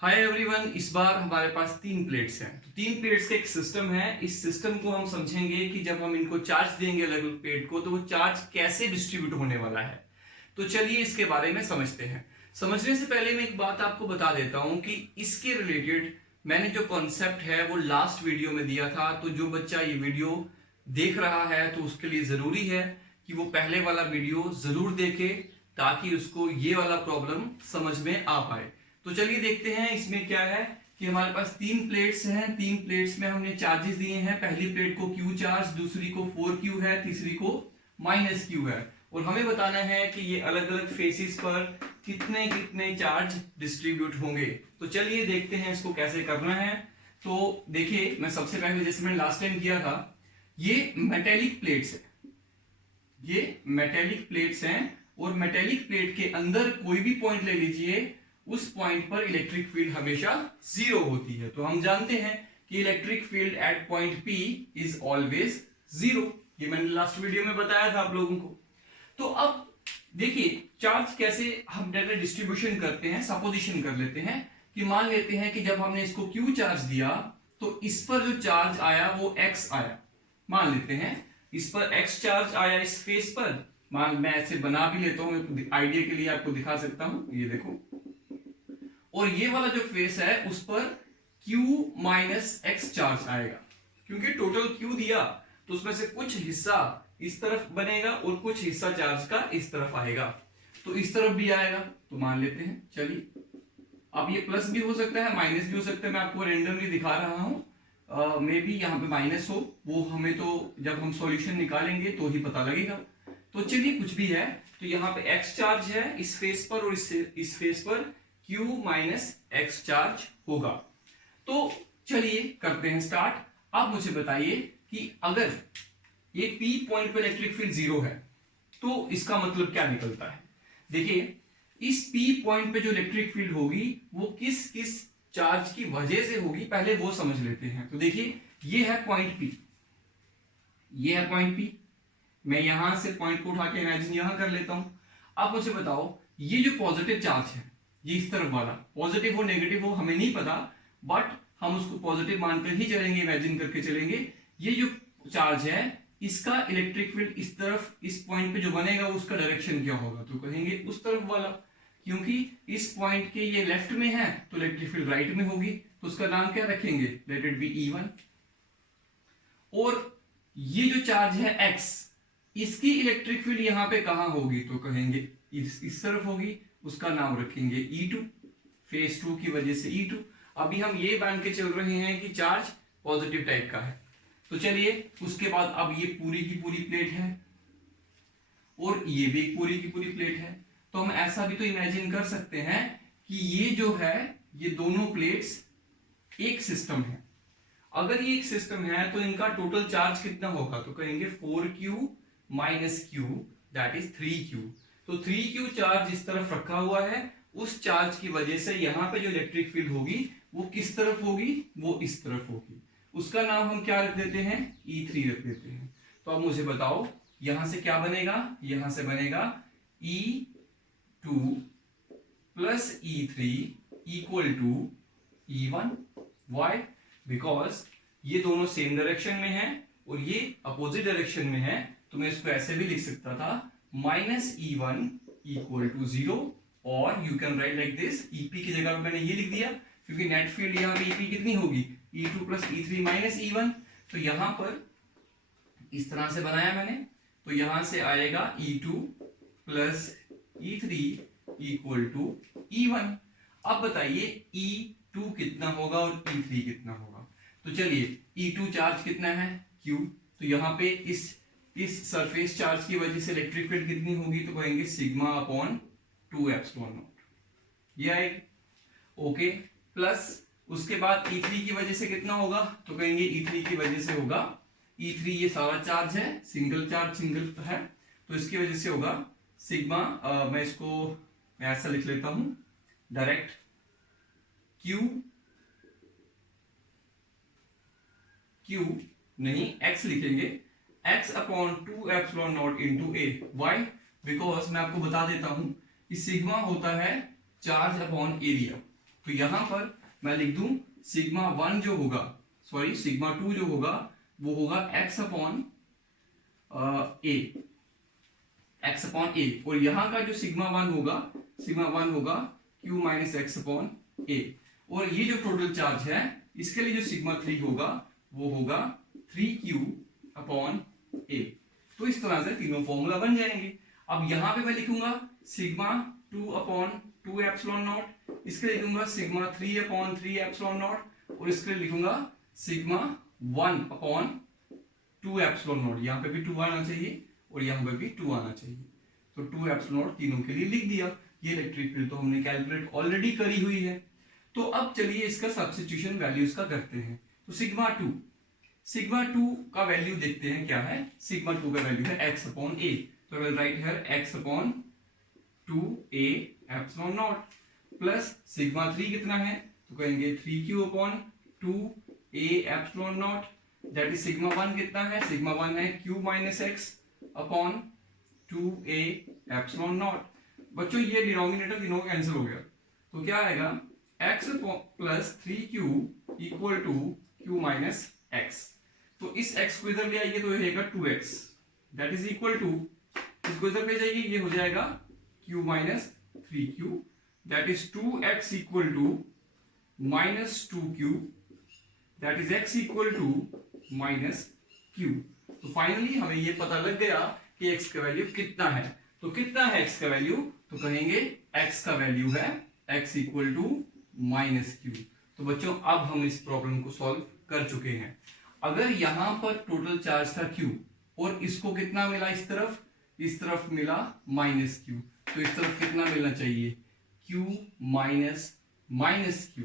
Hi everyone, इस बार हमारे पास तीन प्लेट्स हैं। तो तीन प्लेट्स का एक सिस्टम है। इस सिस्टम को हम समझेंगे कि जब हम इनको चार्ज देंगे अलग अलग प्लेट को तो वो चार्ज कैसे डिस्ट्रीब्यूट होने वाला है। तो चलिए इसके बारे में समझते हैं। समझने से पहले मैं एक बात आपको बता देता हूं कि इसके रिलेटेड मैंने जो कॉन्सेप्ट है वो लास्ट वीडियो में दिया था। तो जो बच्चा ये वीडियो देख रहा है तो उसके लिए जरूरी है कि वो पहले वाला वीडियो जरूर देखे ताकि उसको ये वाला प्रॉब्लम समझ में आ पाए। तो चलिए देखते हैं इसमें क्या है कि हमारे पास तीन प्लेट्स हैं। तीन प्लेट्स में हमने चार्जेस दिए हैं। पहली प्लेट को Q चार्ज, दूसरी को 4Q है, तीसरी को -Q है। और हमें बताना है कि ये अलग अलग फेसेस पर कितने कितने चार्ज डिस्ट्रीब्यूट होंगे। तो चलिए देखते हैं इसको कैसे करना है। तो देखिए, मैं सबसे पहले जैसे मैंने लास्ट टाइम किया था, ये मेटेलिक प्लेट्स है। ये मेटेलिक प्लेट्स हैं और मेटेलिक प्लेट के अंदर कोई भी पॉइंट ले लीजिए, उस पॉइंट पर इलेक्ट्रिक फील्ड हमेशा जीरो होती है। तो हम जानते हैं कि electric field eight point P is always zero. ये मैंने लास्ट वीडियो में बताया था आप लोगों को। तो अब देखिए चार्ज कैसे हम डाटा डिस्ट्रीब्यूशन करते हैं। सपोजिशन कर लेते हैं कि मान लेते हैं कि जब हमने इसको Q चार्ज दिया तो इस पर जो चार्ज आया वो X आया। मान लेते हैं इस पर X चार्ज आया इस फेस पर। मान मैं ऐसे बना भी लेता हूं, आइडिया के लिए आपको दिखा सकता हूं। ये देखो, और ये वाला जो फेस है उस पर Q माइनस एक्स चार्ज आएगा। क्योंकि टोटल Q दिया तो उसमें से कुछ हिस्सा इस तरफ बनेगा और कुछ हिस्सा चार्ज का इस तरफ आएगा। तो इस तरफ भी आएगा। तो मान लेते हैं, चलिए अब ये प्लस भी हो सकता है, माइनस भी हो सकता है। मैं आपको रेंडमली दिखा रहा हूं। मे बी यहाँ पे माइनस हो, वो हमें तो जब हम सॉल्यूशन निकालेंगे तो ही पता लगेगा। तो चलिए कुछ भी है, तो यहाँ पे एक्स चार्ज है इस फेस पर और इस फेस पर Q माइनस एक्स चार्ज होगा। तो चलिए करते हैं स्टार्ट। अब मुझे बताइए कि अगर ये P पॉइंट पर इलेक्ट्रिक फील्ड जीरो है तो इसका मतलब क्या निकलता है। देखिए, इस P पॉइंट पे जो इलेक्ट्रिक फील्ड होगी वो किस किस चार्ज की वजह से होगी, पहले वो समझ लेते हैं। तो देखिए, ये है पॉइंट P, ये है पॉइंट P। मैं यहां से पॉइंट को उठा के इमेजिन यहां कर लेता हूं। अब मुझे बताओ, ये जो पॉजिटिव चार्ज है, ये इस तरफ वाला, पॉजिटिव हो नेगेटिव हो हमें नहीं पता, बट हम उसको पॉजिटिव मानकर ही चलेंगे, इमेजिन करके चलेंगे। ये जो चार्ज है इसका इलेक्ट्रिक फील्ड इस तरफ, इस पॉइंट पे जो बनेगा उसका डायरेक्शन क्या होगा, तो कहेंगे उस तरफ वाला। क्योंकि इस पॉइंट के ये लेफ्ट में है तो इलेक्ट्रिक फील्ड राइट में होगी, तो उसका नाम क्या रखेंगे, लेट इट बी E1। और ये जो चार्ज है X, इसकी इलेक्ट्रिक फील्ड यहां पे कहां होगी, तो कहेंगे इस तरफ होगी, उसका नाम रखेंगे E2। फेज 2 की वजह से E2। अभी हम ये मान के चल रहे हैं कि चार्ज पॉजिटिव टाइप का है। तो चलिए उसके बाद अब ये पूरी की पूरी प्लेट है और ये भी पूरी की पूरी प्लेट है। तो हम ऐसा भी तो इमेजिन कर सकते हैं कि ये जो है, ये दोनों प्लेट्स एक सिस्टम है। अगर ये एक सिस्टम है तो इनका टोटल चार्ज कितना होगा, तो कहेंगे 4Q minus Q that is 3Q। तो 3Q चार्ज इस तरफ रखा हुआ है, उस चार्ज की वजह से यहां पे जो इलेक्ट्रिक फील्ड होगी वो किस तरफ होगी, वो इस तरफ होगी। उसका नाम हम क्या रख देते हैं, E3 रख देते हैं। तो अब मुझे बताओ यहां से क्या बनेगा, यहां से बनेगा E2 plus E3 equal to E1। Why, because ये दोनों सेम डायरेक्शन में है और ये अपोजिट डायरेक्शन में है। तो मैं इसको ऐसे भी लिख सकता था, -E1 इक्वल टू 0, और you can write like this, EP की जगह पे मैंने ये लिख दिया क्योंकि नेट फील्ड यहाँ पे EP कितनी होगी, E2 plus E3 minus E1। तो यहां पर इस तरह से बनाया मैंने, तो यहां से आएगा E2 plus E3 equal to E1। अब बताइए E2 कितना होगा और E3 कितना होगा। तो चलिए, E2 चार्ज कितना है, Q। तो यहाँ पे इस सरफेस चार्ज की वजह से इलेक्ट्रिक फील्ड कितनी होगी, तो कहेंगे सिग्मा अपॉन 2 एप्सिलॉन नॉट, ये आएगी। ओके, प्लस उसके बाद E3 की वजह से कितना होगा, तो कहेंगे E3 की वजह से होगा, E3 ये सारा चार्ज है, सिंगल चार्ज सिंगल है, तो इसकी वजह से होगा सिग्मा, मैं ऐसा लिख लेता हूं डायरेक्ट, Q नहीं X लिखेंगे, X upon 2 epsilon naught into A। Why, because मैं आपको बता देता हूं कि सिग्मा होता है चार्ज अपॉन एरिया। तो यहां पर मैं लिख दूं सिग्मा 1 जो होगा, सॉरी सिग्मा 2 जो होगा वो होगा x अपॉन ए, x अपॉन ए, और यहां का जो सिग्मा 1 होगा q माइनस एक्स अपॉन ए, और ये जो टोटल चार्ज है इसके लिए जो सिग्मा 3 होगा वो होगा 3q अपॉन ए। तो इस तरह से तीनों फॉर्मूला बन जाएंगे। अब यहां पे मैं लिखूंगा सिग्मा 2 अपॉन 2 एप्सिलॉन नॉट, इसके लिए लिखूंगा सिग्मा 3 अपॉन 3 एप्सिलॉन नॉट, और इसके लिए लिखूंगा सिग्मा 1 अपॉन 2 एप्सिलॉन नॉट। यहाँ पे भी 2 आना चाहिए और यहाँ पे भी 2 आना चाहिए, तो 2 एप्सिलॉन नॉट तीनों के लिए लिख दिया। ये इलेक्ट्रिक फील्ड तो हमने कैलकुलेट ऑलरेडी करी हुई है। तो अब चलिए इसका सब्स्टिट्यूशन वैल्यूज का करते हैं। तो सिग्मा 2 का वैल्यू देखते हैं क्या है। सिग्मा 2 का वैल्यू है x अपॉन ए, तो I will write here x upon 2a epsilon not plus sigma 3 कितना है, तो कहेंगे 3q upon 2a epsilon not, that is sigma 1 कितना है, सिग्मा 1 है q minus x upon 2a epsilon not. बच्चों ये डिनोमिनेटर तीनों कैंसिल हो गया, तो क्या आएगा x plus 3q equal to q minus x. तो इस x को इधर ले आइए तो ये रहेगा 2x, that is equal to, इसको इधर ले जाइए ये हो जाएगा q minus 3q, that is 2x equal to minus 2q, that is x equal to minus q। तो फाइनली हमें ये पता लग गया कि x का वैल्यू कितना है। तो कितना है x का वैल्यू, तो कहेंगे x का वैल्यू है x equal to minus q। तो बच्चों अब हम इस प्रॉब्लम को सॉल्व कर चुके हैं। अगर यहां पर टोटल चार्ज था q और इसको कितना मिला, इस तरफ मिला माइनस q, तो इस तरफ कितना मिलना चाहिए, q minus q,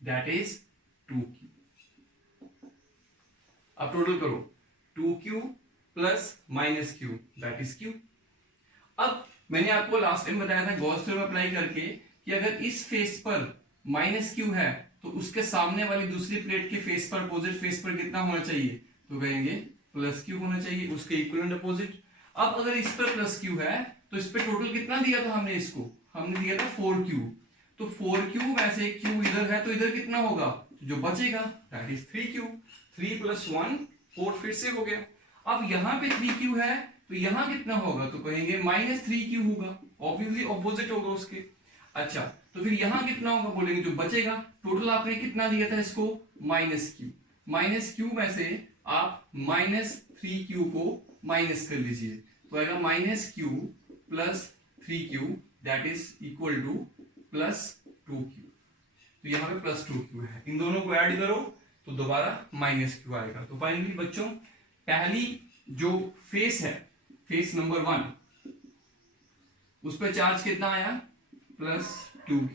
that is 2q। अब टोटल करो 2q plus minus q, that is q। अब मैंने आपको लास्ट टाइम बताया था गॉस थ्योरम अप्लाई करके कि अगर इस फेस पर माइनस q है तो उसके सामने वाली दूसरी प्लेट के फेस पर, अपोजिट फेस पर कितना होना चाहिए, तो कहेंगे प्लस q होना चाहिए, उसके इक्विवेलेंट अपोजिट। अब अगर इस पर प्लस q है तो इस पे टोटल कितना दिया था हमने, हमने दिया था 4q, तो 4q में से q इधर है तो इधर कितना होगा, जो बचेगा दैट इज 3q, 3 प्लस 1 4 फिर से हो गया। अब यहाँ पे 3q है तो यहाँ कितना होगा, तो कहेंगे माइनस 3q होगा, ऑब्वियसली ऑपोजिट होगा उसके। अच्छा तो फिर यहाँ कितना होगा, बोलेंगे जो बचेगा, टोटल आपने कितना दिया था इसको, माइनस क्यू में से आप माइनस 3q को माइनस कर लीजिए, तो आएगा minus q plus 3q, that is equal two plus 2q। तो यहाँ पे प्लस 2q है, इन दोनों को ऐड करो तो दोबारा माइनस q आएगा। तो फाइनली बच्चों पहली जो फेस है, फेस नंबर 1, उस पर चार्ज कितना आया, प्लस 2q।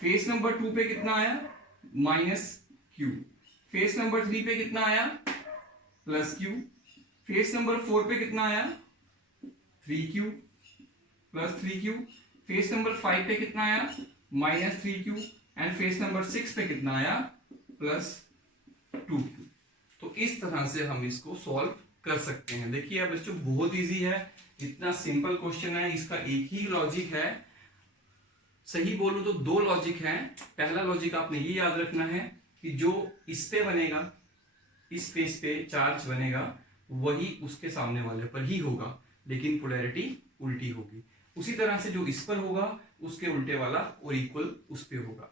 फेस नंबर 2 पे कितना आया, माइनस q। फेस नंबर 3 पे कितना आया, प्लस q। फेस नंबर 4 पे कितना आया, 3q plus 3q। Face number 5 पे कितना आया, minus 3q, and face number 6 पे कितना आया, प्लस 2q। तो इस तरह से हम इसको सॉल्व कर सकते हैं। देखिए अब बच्चों बहुत इजी है, इतना सिंपल क्वेश्चन है, इसका एक ही लॉजिक है, सही बोलूं तो 2 लॉजिक हैं। पहला लॉजिक आपने ये याद रखना है कि जो इस पे बनेगा, इस फेस पे चार्ज बनेगा वही उसके सामने वाले पर ही होगा, लेकिन पोलैरिटी उल्टी होगी। उसी तरह से जो इस पर होगा उसके उल्टे वाला और इक्वल उस पे होगा।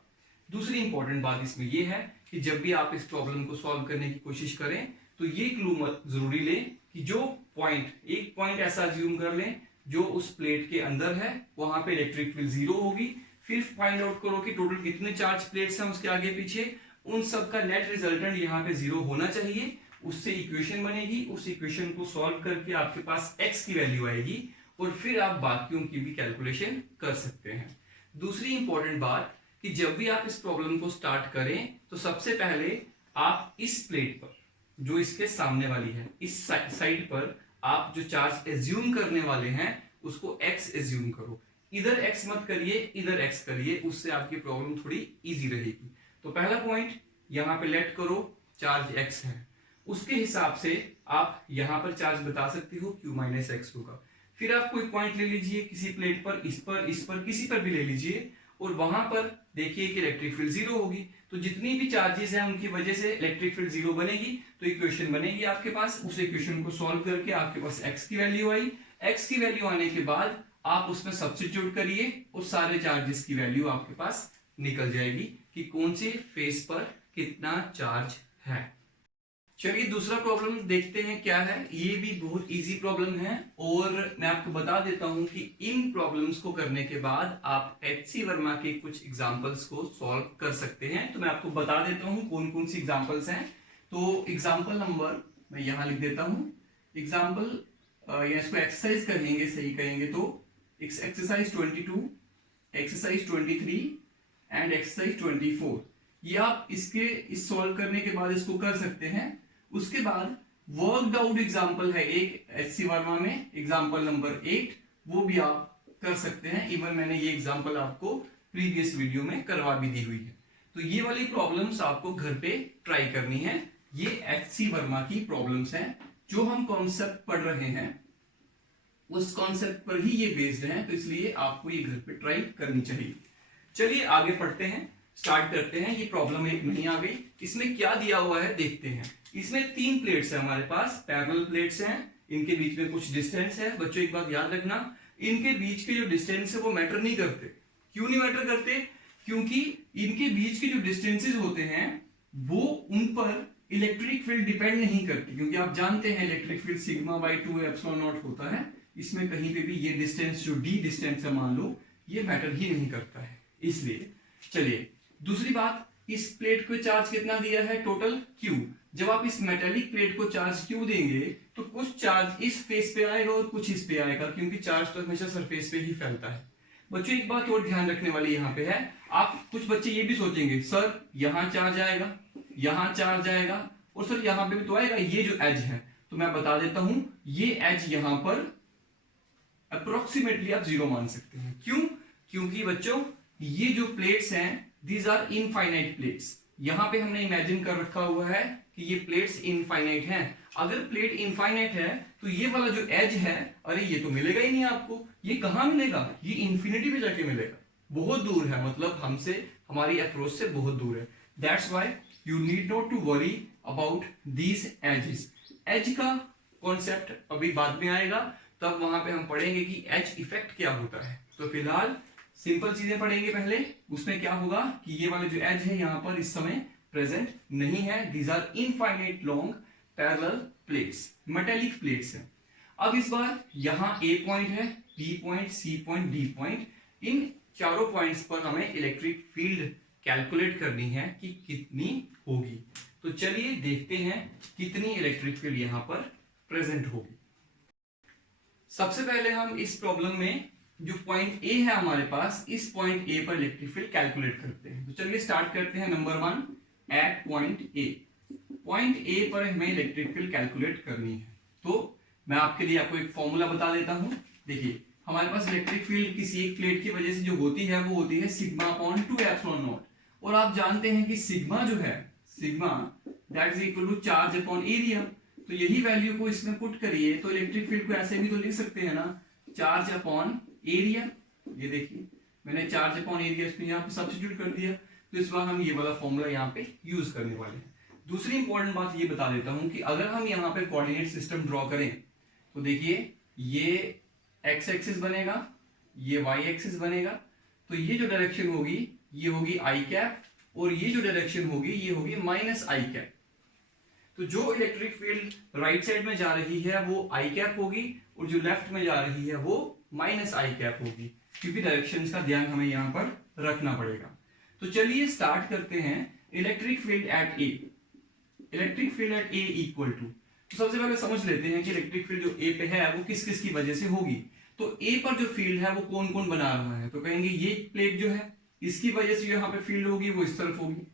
दूसरी इंपॉर्टेंट बात इसमें यह है कि जब भी आप इस प्रॉब्लम को सॉल्व करने की कोशिश करें तो ये क्लू मत जरूरी लें कि जो पॉइंट, एक पॉइंट ऐसा अज्यूम कर लें जो उस प्लेट के अंदर है, वहां पे इलेक्ट्रिक फील्ड 0 होगी। फिर फाइंड आउट करो कि टोटल कितने चार्ज प्लेट्स हैं उसके आगे पीछे, उन सब का नेट रिजल्टेंट यहाँ पे 0 होना चाहिए, उससे इक्वेशन बनेगी। उस इक्वेशन को सॉल्व करके आपके पास x की वैल्यू आएगी और फिर आप बाकियों की भी कैलकुलेशन कर सकते हैं। दूसरी इंपॉर्टेंट बात कि जब भी आप इस प्रॉब्लम को स्टार्ट करें तो सबसे पहले आप इस प्लेट पर, जो इसके सामने वाली है, इस साइड पर आप जो चार्ज एज्यूम करने वाले हैं उसको x एज्यूम करो। इधर x मत करिए, इधर x करिए, उससे आपकी प्रॉब्लम थोड़ी इजी रहेगी। तो पहला पॉइंट यहां पे लेट करो, चार्ज x है, उसके हिसाब से आप यहां पर चार्ज बता सकते हो q माइनस एक्स होगा। फिर आप कोई पॉइंट ले लीजिए किसी प्लेट पर, इस पर किसी पर भी ले लीजिए, और वहां पर देखिए कि इलेक्ट्रिक फील्ड जीरो होगी। तो जितनी भी चार्जेस हैं उनकी वजह से इलेक्ट्रिक फील्ड जीरो बनेगी। तो इक्वेशन बनेगी आपके पास, उस इक्वेशन को सॉल्व करके आपके पास x की वैल्यू आई। x की वैल्यू आने के बाद आप उसमें सब्स्टिट्यूट करिए और सारे चार्जेस की वैल्यू आपके पास निकल जाएगी कि कौन से फेस पर कितना चार्ज है। चलिए दूसरा प्रॉब्लम देखते हैं क्या है। ये भी बहुत इजी प्रॉब्लम है और मैं आपको बता देता हूं कि इन प्रॉब्लम्स को करने के बाद आप एचसी वर्मा के कुछ एग्जांपल्स को सॉल्व कर सकते हैं। तो मैं आपको बता देता हूं कौन कौन सी एग्जांपल्स हैं। तो एग्जांपल नंबर मैं यहां लिख देता हूं। एग्जांपल इसको एक्सरसाइज करेंगे, सही कहेंगे तो एक्सरसाइज 22, एक्सरसाइज 23 एंड एक्सरसाइज 24। ये आप इसके इस सॉल्व करने के बाद इसको कर सकते हैं। उसके बाद वर्कड आउट एग्जांपल है एक एचसी वर्मा में, एग्जांपल नंबर 8, वो भी आप कर सकते हैं। इवन मैंने ये एग्जांपल आपको प्रीवियस वीडियो में करवा भी दी हुई है। तो ये वाली प्रॉब्लम्स आपको घर पे ट्राई करनी है। ये एचसी वर्मा की प्रॉब्लम्स हैं। जो हम कॉन्सेप्ट पढ़ रहे हैं उस कॉन्सेप्ट पर ही ये बेस्ड है, तो इसलिए आपको ये घर पे ट्राई करनी चाहिए। चलिए आगे पढ़ते हैं, स्टार्ट करते हैं। ये प्रॉब्लम एक नहीं आ गई, इसमें क्या दिया हुआ है देखते हैं। इसमें 3 प्लेट्स है हमारे पास, पैरेलल प्लेट्स हैं, इनके बीच में कुछ डिस्टेंस है। बच्चों एक बात याद रखना, इनके बीच के जो डिस्टेंस है वो मैटर नहीं करते। क्यों नहीं मैटर करते? क्योंकि इनके बीच के जो डिस्टेंसेस होते हैं वो उन पर इलेक्ट्रिक फील्ड डिपेंड नहीं करती, क्योंकि आप जानते हैं electric field sigma by 2 epsilon not होता है। इसमें कहीं पे भी ये डिस्टेंस जो डी डिस्टेंस है मान लो, ये मैटर ही नहीं करता है। इसलिए चलिए दूसरी बात, इस प्लेट को चार्ज कितना दिया है? Total Q। जब आप इस मेटेलिक प्लेट को चार्ज Q देंगे तो कुछ चार्ज इस फेस पे आएगा और कुछ इस पे आएगा, क्योंकि चार्ज तो हमेशा सरफेस पे ही फैलता है। बच्चों एक बात और ध्यान रखने वाली यहाँ पे है, आप कुछ बच्चे ये भी सोचेंगे सर यहाँ चार्ज आएगा, यहाँ चार्ज आएगा और सर यहाँ पे भी तो आएगा, ये जो एज है। तो मैं बता देता हूं ये एज यहाँ पर अप्रोक्सीमेटली आप 0 मान सकते हैं। क्यों? क्योंकि बच्चों ये जो प्लेट्स हैं दीज आर इनफाइनाइट प्लेट्स। यहां पे हमने इमेजिन कर रखा हुआ है कि ये प्लेट्स इनफाइनाइट हैं। अगर प्लेट इनफाइनाइट है तो ये वाला जो एज है, अरे ये तो मिलेगा ही नहीं आपको। ये कहां मिलेगा? ये इंफिनिटी पे जाके मिलेगा, बहुत दूर है, मतलब हमसे, हमारी अप्रोच से बहुत दूर है। That's why you need not to worry about these ages. Age का कॉन्सेप्ट अभी बाद में आएगा, तब वहां पे हम पढ़ेंगे कि एज इफेक्ट क्या होता है। तो फिलहाल सिंपल चीजें पढ़ेंगे पहले। उसमें क्या होगा कि ये वाले जो एज है यहां पर इस समय प्रेजेंट नहीं है। These are infinite long parallel plates, metallic plates हैं। अब इस बार यहां ए पॉइंट है, B point, C point, D point. इन चारों पॉइंट्स पर हमें इलेक्ट्रिक फील्ड कैलकुलेट करनी है कि कितनी होगी। तो चलिए देखते हैं कितनी इलेक्ट्रिक फील्ड यहां पर प्रेजेंट होगी। सबसे पहले हम इस प्रॉब्लम में जो पॉइंट ए है हमारे पास, इस पॉइंट ए पर इलेक्ट्रिक फील्ड कैलकुलेट करते हैं। तो चलिए स्टार्ट करते हैं। Number 1 at point A. Point A पर हमें इलेक्ट्रिक फील्ड कैलकुलेट करनी है। तो मैं आपके लिए आपको एक फॉर्मूला बता देता हूं। देखिए हमारे पास इलेक्ट्रिक फील्ड किसी एक प्लेट की वजह से जो होती है वो होती है सिग्मा अपॉन 2 एप्सिलॉन नॉट। और आप जानते हैं कि सिग्मा जो है, sigma that is equal to charge upon area. तो यही वैल्यू को इसमें पुट करिए तो इलेक्ट्रिक फील्ड को ऐसे भी तो लिख सकते हैं ना, चार्ज अपॉन एरिया। ये देखिए मैंने चार्ज अपॉन एरिया इसमें यहाँ पे सब्स्टिट्यूट कर दिया। तो इस बार हम ये वाला फॉर्मूला यहाँ पे यूज करने वाले हैं। दूसरी इंपॉर्टेंट बात ये बता देता हूं कि अगर हम यहाँ पे कोऑर्डिनेट सिस्टम ड्रॉ करें तो देखिए ये एक्स एक्सिस बनेगा, ये वाई एक्सिस बनेगा। तो ये जो डायरेक्शन होगी ये होगी आई कैप, और ये जो डायरेक्शन होगी ये होगी माइनस आई कैप। तो जो इलेक्ट्रिक फील्ड राइट साइड में जा रही है वो आई कैप होगी, और जो लेफ्ट में जा रही है वो माइनस आई कैप होगी, क्योंकि डायरेक्शंस का ध्यान हमें यहां पर रखना पड़ेगा। तो चलिए स्टार्ट करते हैं। Electric field at A, electric field at A equal to, तो सबसे पहले समझ लेते हैं कि इलेक्ट्रिक फील्ड जो ए पे है वो किस किस की वजह से होगी। तो ए पर जो फील्ड है वो कौन कौन बना रहा है, तो कहेंगे ये प्लेट जो है इसकी वजह से जो यहाँ पे फील्ड होगी वो इस तरफ होगी।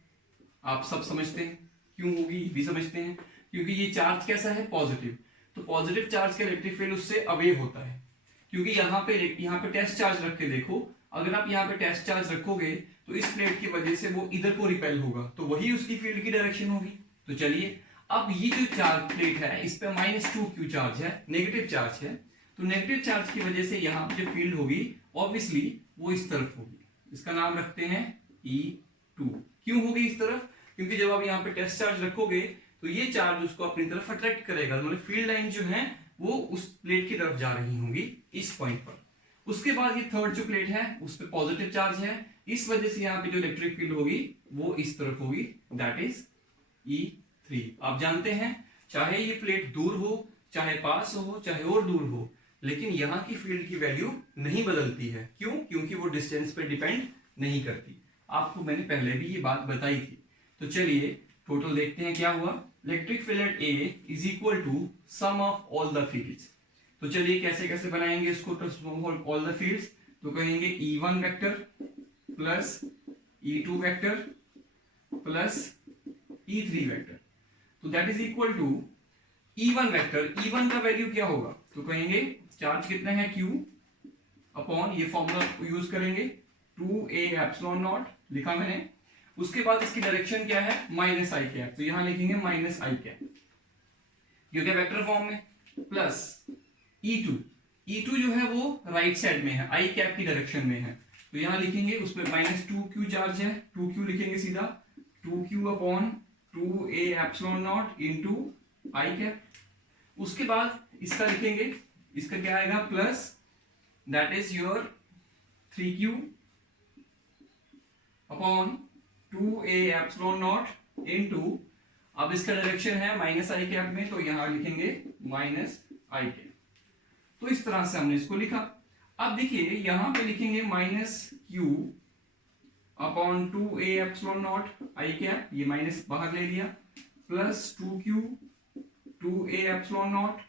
आप सब समझते हैं क्यों होगी, भी समझते हैं, क्योंकि ये चार्ज कैसा है, पॉजिटिव। तो पॉजिटिव चार्ज का इलेक्ट्रिक फील्ड उससे अवे होता है। क्योंकि यहाँ पे टेस्ट चार्ज रख के देखो, अगर आप यहाँ पे टेस्ट चार्ज रखोगे तो इस प्लेट की वजह से वो इधर को रिपेल होगा, तो वही उसकी फील्ड की डायरेक्शन होगी। तो चलिए अब ये जो चार्ज प्लेट है इस पे -2q चार्ज है, नेगेटिव चार्ज है। तो नेगेटिव चार्ज की वजह से यहाँ पे जो फील्ड होगी ऑब्वियसली वो इस तरफ होगी, इसका नाम रखते हैं E2। क्यों होगी इस तरफ? क्योंकि जब आप यहाँ पे टेस्ट चार्ज रखोगे तो ये चार्ज उसको अपनी तरफ अट्रैक्ट करेगा, मतलब फील्ड लाइन जो है वो उस प्लेट की तरफ जा रही होंगी इस पॉइंट पर। उसके बाद ये थर्ड जो प्लेट है उस पर पॉजिटिव चार्ज है, इस वजह से यहाँ पे जो इलेक्ट्रिक फील्ड होगी वो इस तरफ होगी, दैट इज E3। आप जानते हैं चाहे ये प्लेट दूर हो, चाहे पास हो, चाहे और दूर हो, लेकिन यहाँ की फील्ड की वैल्यू नहीं बदलती है। क्यों? क्योंकि वो डिस्टेंस पे डिपेंड नहीं करती। आपको मैंने पहले भी ये बात बताई थी। तो चलिए टोटल देखते हैं क्या हुआ। Electric field at A is equal to sum of all the fields. तो चलिए कैसे कैसे बनाएंगे इसको, ऑल द फील्ड्स। तो कहेंगे E1 vector plus E2 vector plus E3 vector, तो that is equal to E1 vector. E1 का वैल्यू क्या होगा? तो कहेंगे चार्ज कितना है Q अपॉन, ये फॉर्मूला यूज करेंगे 2a एप्सिलॉन नॉट, लिखा मैंने। उसके बाद इसकी डायरेक्शन क्या है? माइनस आई कैप, तो यहां लिखेंगे माइनस आई कैप, क्योंकि वेक्टर फॉर्म में, प्लस E2 जो है वो राइट साइड में है, आई कैप की डायरेक्शन में है, तो यहां लिखेंगे उसमें माइनस 2q चार्ज है, 2q लिखेंगे सीधा, 2q upon 2a epsilon not into I cap. उसके बाद इसका लिखेंगे, इसका क्या आएगा? Plus that is your 3q upon 2a epsilon not into, अब इसका डायरेक्शन है माइनस आई कैप में, तो यहां लिखेंगे माइनस आई कैप। तो इस तरह से हमने इसको लिखा। अब देखिए यहां पे लिखेंगे minus q upon 2a epsilon not I cap, ये माइनस बाहर ले लिया, plus 2q 2a epsilon not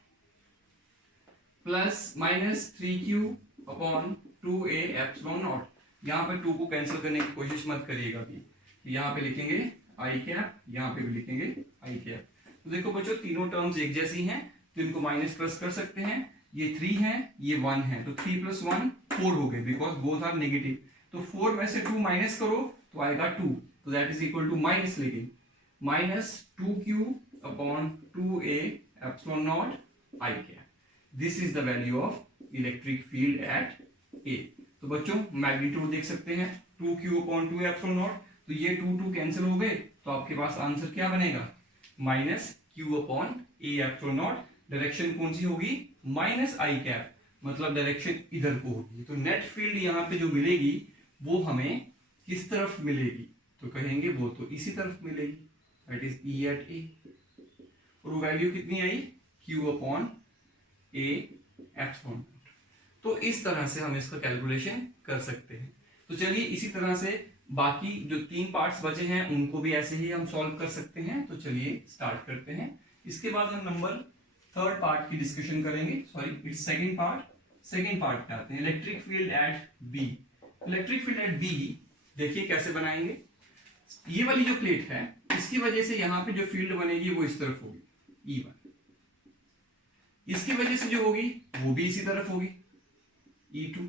plus minus 3q upon 2a epsilon not. यहाँ पे 2 को कैंसिल करने की कोशिश मत करिएगा भी, यहाँ पे लिखेंगे आई कैप, यहाँ पे भी लिखेंगे आई कैप। तो देखो बच्चों तीनों टर्म्स एक जैसी हैं, तो इनको माइनस प्लस कर सकते हैं। ये 3 है, ये 1 है, तो 3 प्लस 1 4 हो गए, बिकॉज बोथ आर नेगेटिव। तो 4 में से 2 माइनस करो तो आएगा 2, तो that is equal to minus, लेकिन minus 2q upon 2a epsilon not I cap. This is the value of electric field at A. तो बच्चों मैग्नीट्यूड देख सकते हैं 2q अपॉन 2 एप्सिलॉन नॉट, तो ये 2 कैंसिल हो गए, तो आपके पास आंसर क्या बनेगा? Minus q upon a epsilon not. Direction कौन सी होगी? माइनस आई कैप, मतलब डायरेक्शन इधर को होगी। तो नेट फील्ड यहाँ पे जो मिलेगी वो हमें किस तरफ मिलेगी? तो कहेंगे वो तो इसी तरफ मिलेगी, दैट इज E एट ए। और वो वैल्यू कितनी आई? q upon a epsilon. तो इस तरह से हम इसका कैलकुलेशन कर सकते हैं। तो चलिए इसी तरह से बाकी जो 3 पार्ट्स बचे हैं उनको भी ऐसे ही हम सॉल्व कर सकते हैं। तो चलिए स्टार्ट करते हैं। इसके बाद हम नंबर 3rd पार्ट की डिस्कशन करेंगे, सॉरी इट्स सेकंड पार्ट पे आते हैं, electric field at B. Electric field at B देखिए कैसे बनाएंगे। ये वाली जो प्लेट है इसकी वजह से यहाँ पे जो फील्ड बनेगी वो इस तरफ होगी E1, इसकी वजह से जो होगी वो भी इसी तरफ होगी E2,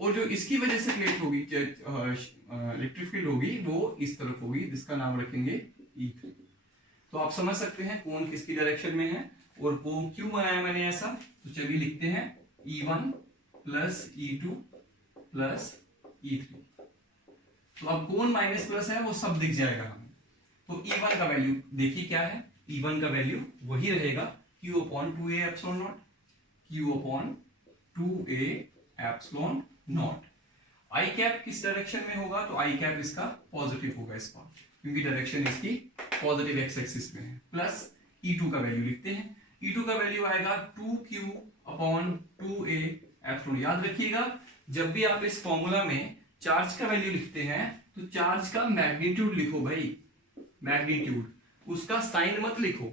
और जो इसकी वजह से प्लेट होगी इलेक्ट्रिक फील्ड होगी वो इस तरफ होगी, जिसका नाम रखेंगे E3। तो आप समझ सकते हैं कौन किसकी डायरेक्शन में है और वो क्यों बनाया मैंने ऐसा। तो चलिए लिखते हैं E1 plus E2 plus E3। तो अब कौन माइनस प्लस है वो सब दिख जाएगा हमें। तो E1 का वैल्यू देखिए क्या है, E1 का वैल्यू वही रहेगा q upon 2a epsilon not, q upon 2a epsilon not. I cap किस डायरेक्शन में होगा? तो आई कैप इसका पॉजिटिव होगा इस बार, क्योंकि डायरेक्शन इसकी पॉजिटिव एक्स एक्सिस में है। प्लस E2 का वैल्यू लिखते हैं, E2 का वैल्यू आएगा 2q अपॉन 2a एप्सिलॉन। याद रखिएगा जब भी आप इस फॉर्मूला में चार्ज का वैल्यू लिखते हैं तो चार्ज का मैग्नीट्यूड लिखो भाई, मैग्नीट्यूड, उसका साइन मत लिखो,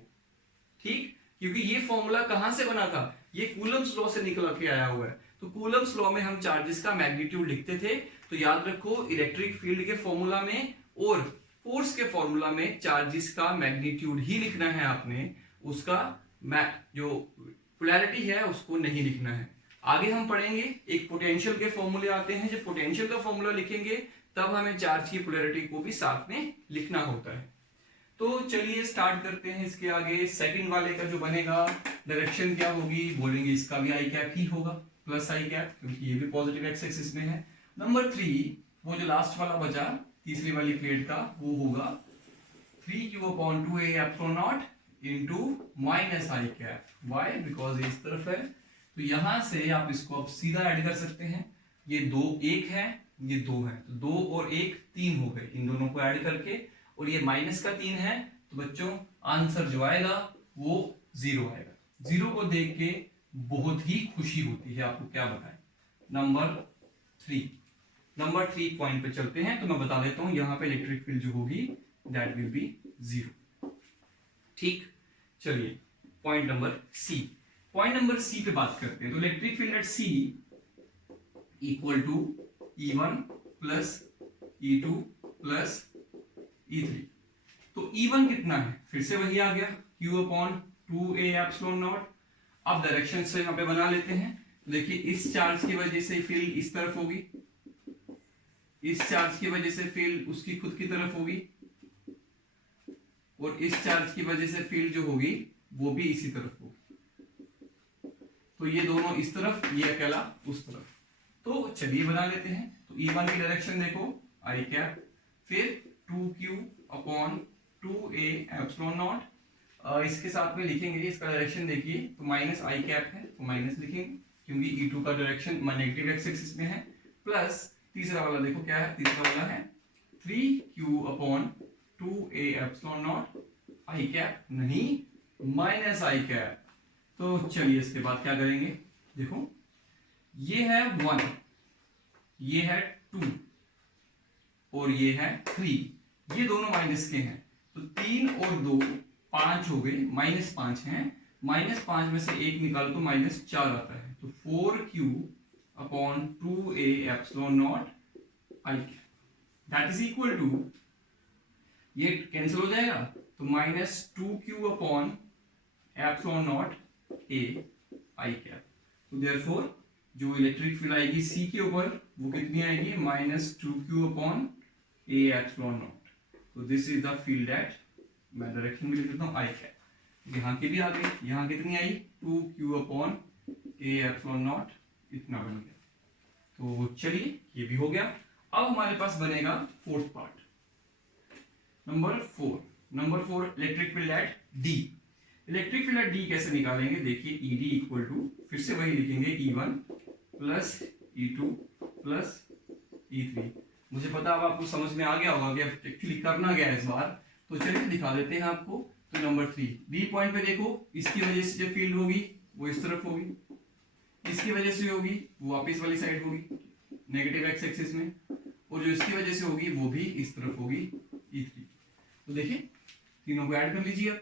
ठीक? क्योंकि ये फॉर्मूला कहां से बना था? ये कूलम्स लॉ से निकल के आया हुआ है। तो कूलम्स लॉ में हम चार्जेस का मैग्नीट्यूड लिखते थे। तो याद रखो इलेक्ट्रिक फील्ड के फॉर्मूला में और फोर्स के फॉर्मूला में चार्जेस का मैग्नीट्यूड ही लिखना है आपने, उसका जो पोलैरिटी है उसको नहीं लिखना है। आगे हम पढ़ेंगे एक पोटेंशियल के फॉर्मूले आते हैं, जब पोटेंशियल का फॉर्मूला लिखेंगे तब हमें चार्ज की पोलैरिटी को भी साथ में लिखना होता है। तो चलिए स्टार्ट करते हैं। इसके आगे सेकंड वाले का जो बनेगा डायरेक्शन क्या होगी, बोलेंगे इसका भी आई कैप ही होगा, प्लस आई कैप, क्योंकि ये भी पॉजिटिव एक्स एक्सिस में है। नंबर 3, वो जो लास्ट वाला बचा तीसरी वाली प्लेट का, वो होगा 3q/2a into minus i cap. Why? Because इस तरफ है, तो यहां से आप इसको अब सीधा ऐड कर सकते हैं। ये 2 1 है, ये 2 है, तो 2 और 1 3 हो गए इन दोनों को ऐड करके, और ये माइनस का 3 है, तो बच्चों आंसर जो आएगा वो 0 आएगा। 0 को देख के बहुत ही खुशी होती है, आपको क्या बताएं। नंबर 3 पॉइंट पे चलते हैं, तो मैं बता देता हूं यहाँ पे इलेक्ट्रिक फील्ड जो होगी दैट विल बी 0। ठीक, चलिए point number C. Point number C पे बात करते हैं। तो electric field at C equal to E1 plus E2 plus E3। तो E1 कितना है, फिर से वही आ गया q/2a एप्सिलॉन नॉट। अब डायरेक्शन से यहाँ पे बना लेते हैं। तो देखिए इस चार्ज की वजह से फील्ड इस तरफ होगी, इस चार्ज की वजह से फील्ड उसकी खुद की तरफ होगी, और इस चार्ज की वजह से फील्ड जो होगी वो भी इसी तरफ होगी। तो ये दोनों इस तरफ, ये अकेला उस तरफ। तो चलिए बना लेते हैं। तो E1 की डायरेक्शन देखो आई कैप, फिर 2q/2a एप्सिलॉन नॉट। इसके साथ में लिखेंगे, इसका डायरेक्शन देखिए तो माइनस आई कैप है, तो माइनस लिखेंगे क्योंकि E2 का डायरेक्शन नेगेटिव एक्स एक्सिस में है। प्लस तीसरा वाला देखो क्या है, तीसरा वाला है 3q/2a epsilon not I cap, नहीं माइनस आई कैप। तो चलिए इसके बाद क्या करेंगे, देखो ये है 1, ये है 2 और ये है 3, ये दोनों माइनस के हैं, तो 3 और 2 5 हो गए, -5 हैं। -5 में से 1 निकालो तो -4 आता है, तो 4q/2a epsilon not i that is equal to, ये कैंसिल हो जाएगा तो -2q/ epsilon naught a i cap. तो देयरफॉर जो इलेक्ट्रिक फील्ड आएगी सी के ऊपर वो कितनी आएगी, -2q/a एप्सिलॉन नॉट। तो this is the field at, मैं डायरेक्शन भी लिख देता हूं आई कैप। यहाँ की भी आ गई, यहाँ कितनी आई 2q/a एप्सिलॉन नॉट, इतना बन गया। तो चलिए ये भी हो गया। अब हमारे पास बनेगा fourth part, number 4 electric field eight D. Electric field eight D कैसे निकालेंगे, देखिए ED इक्वल टू, फिर से वही लिखेंगे E1 plus E2 plus E3। मुझे पता अब आपको समझ में आ गया होगा कि एक्चुअली करना क्या है इस बार, तो चलिए दिखा देते हैं आपको। तो नंबर 3 बी पॉइंट पे देखो, इसकी वजह से जो फील्ड होगी वो इस तरफ होगी, इसकी वजह से होगी वो वापस वाली साइड होगी नेगेटिव एक्स एक्सिस में, और जो इसकी वजह से होगी वो भी इस तरफ होगी E3। तो देखिए तीनों को ऐड कर लीजिए अब,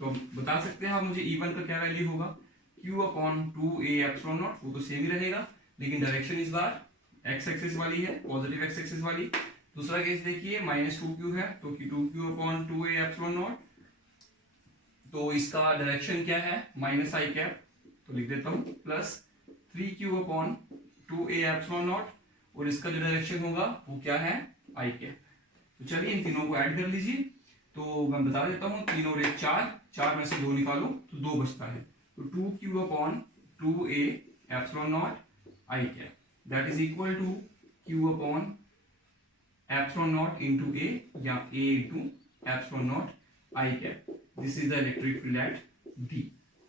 तो अब बता सकते हैं आप मुझे E1 का क्या वैल्यू होगा, q/2a एप्सिलॉन नॉट, वो तो सेम ही रहेगा लेकिन डायरेक्शन इस बार एक्स एक्सिस वाली है, पॉजिटिव एक्स एक्सिस वाली। दूसरा केस देखिए -2q है, तो 2q/2a एप्सिलॉन नॉट, तो इसका डायरेक्शन क्या है माइनस आई कैप, तो लिख देता हूं, प्लस 3q/2a एप्सिलॉन नॉट, और इसका जो डायरेक्शन होगा वो क्या है आई कैप। तो चलिए इन तीनों को ऐड कर लीजिए। तो मैं बता देता हूं, 3 और 1 4 में से 2 निकालो तो 2 बचता है, तो 2q/2a epsilon not I cap that is equal to q/ epsilon naught into a या a into epsilon not I cap. This is the electric field at D।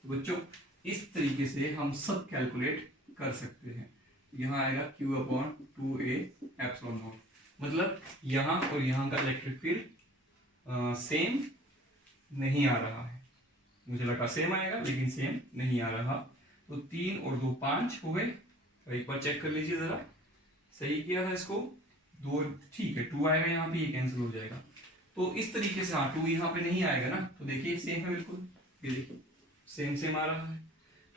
बच्चों इस तरीके से हम सब कैलकुलेट कर सकते हैं। यहाँ आएगा q/2a एप्सिलॉन नॉट, मतलब यहाँ और यहाँ का इलेक्ट्रिक फील्ड सेम नहीं आ रहा है, मुझे लगा सेम आएगा लेकिन सेम नहीं आ रहा। तो 3 और 2 5 हो गए, तो एक बार चेक कर लीजिए जरा, सही किया था इसको, 2 ठीक है, 2 आएगा यहाँ पे, ये कैंसिल हो जाएगा। तो इस तरीके से, हाँ 2 यहाँ पे नहीं आएगा ना, तो देखिए सेम है बिल्कुल, ये देखिए सेम आ रहा है।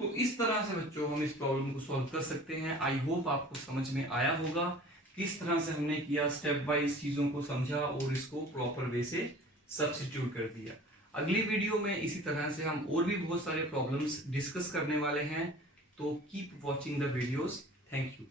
तो इस तरह से बच्चों हम इस प्रॉब्लम को सॉल्व कर सकते हैं। आई होप आपको समझ में आया होगा किस तरह से हमने किया, स्टेप वाइज चीजों को समझा और इसको प्रॉपर वे से सब्स्टिट्यूट कर दिया। अगली वीडियो में इसी तरह से हम और भी बहुत सारे प्रॉब्लम्स डिस्कस करने वाले हैं, तो keep watching the videos. Thank you.